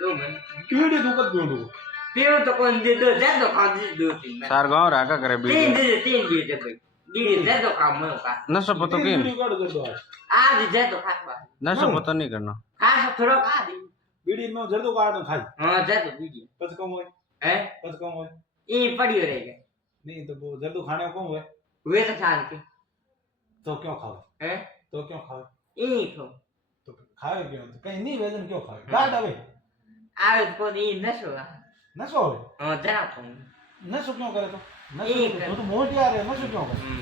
दो मन बीड़ी तू कद बीड़ू पीओ तो कौन दे दो जा दो खा दे दो तीन सार गांव राका करे बीड़ी तीन बीड़ी दे बीड़ी जा दो खा मैं का नशो पतो की बीड़ी काट दे दो आज जा दो खा नशो पतो नहीं करना खा थोड़ा खा दे बीड़ी में जड़ दो काट खाई हां जा दो बीड़ी पस कम होए है पस कम होए ये पड़ी रहेगा नहीं तो वो जड़ दो खाने को कम होए वे तो खान के तो क्यों खाओ है तो क्यों खाओ ये खो तो खाए क्यों तो कहीं नहीं वेदन क्यों खाए काट अबे आज को ये नशो नशो होए हां जा तो नशो क्यों करे तो एक नशो तो मोटी आ रहे नशो क्यों करे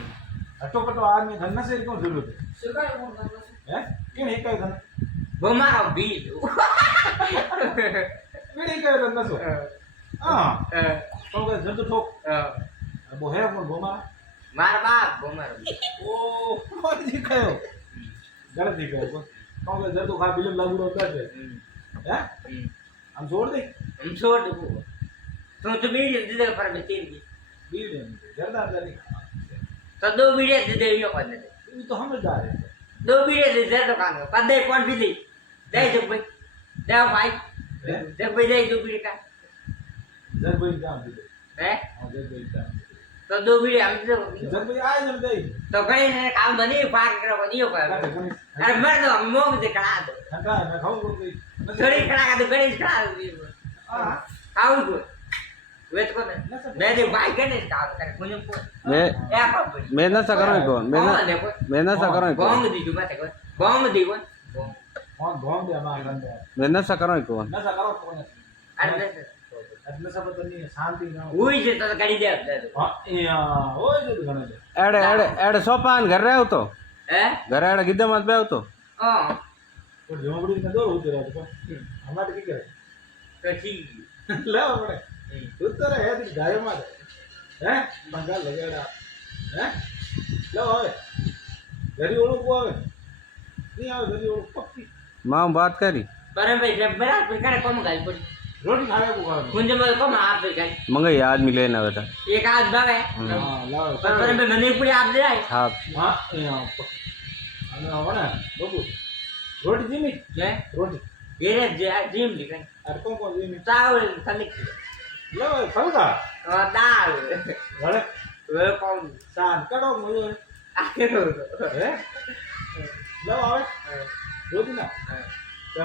अटो कटो आदमी धन से क्यों जरूरत है क्यों नहीं करे धन वो मारो बीड़ी बीड़ी करे धन नशो हां तो के जड़ तो ठोक वो है कौन गोमा मार बाप वो मारो ओ कौन जी खायो गलत ही खायो तो के जड़ तो खा बिलम लागू होता है हैं हम छोड़ दे हम छोड़ दो तो बीड़ी दे दे पर तीन की बीड़ी जर्दा जल्दी तो दो बीड़ी दे दे यो कर दे ये तो हम जा रहे हैं दो बीड़ी दे दे दुकान को कर दे कौन भी दे दे भाई दे भाई दे भाई दे दो बीड़ी का जब भाई काम दे है हां जब भाई काम तो दो बीड़ी हम दे जब भाई आए जब दे तो कहीं ने काम बनी पार करो बनी हो कर अरे मर दो हम मोग दे करा दो ठंडा मैं खाऊं कोई थोड़ी करा का तो गणेश करा दो हां खाऊं को वेट को मैं दे भाई गणेश का कर कुछ को मैं नशा करो कौन मैं नशा करो गोंग दी मत को गोंग दी को कौन घोंग दे हमारा गंदे मैं नशा करो कौन नशा करो कौन अरे नशा पता नहीं शांति ना हुई जे तो गाड़ी दे हां या ओए जो घणे दे एड़े एड़े एड़े सोपान घर रहे हो तो हैं घर एड़े गिद्दे मत पे हो तो हां तो झोंपड़ी में दो होते रहे तो हमारे की करे तो ठीक ले बड़े तू तो रहे है गाय मार हैं बंगाल लगेड़ा हैं लो आवे घरी ओळू को आवे नहीं आवे घरी ओळू पक्की मां बात करी पर भाई जब बरात पे करे कम गाल पड़ी रोटी खावे को खावे कुंज में कम आप पे गए मंगई आदमी लेना बेटा एक आध बावे हां लाओ पर में मने पूरी आप दे आए हाँ हां या अने आवना बाबू रोटी जीमी है रोटी ये जिम दिखाई अरे कौन जीमी चावल तनिक लो फलका और दाल वड़े वे कौन सान कड़ो मुझे आके रो है लो आवे रोटी ना क्या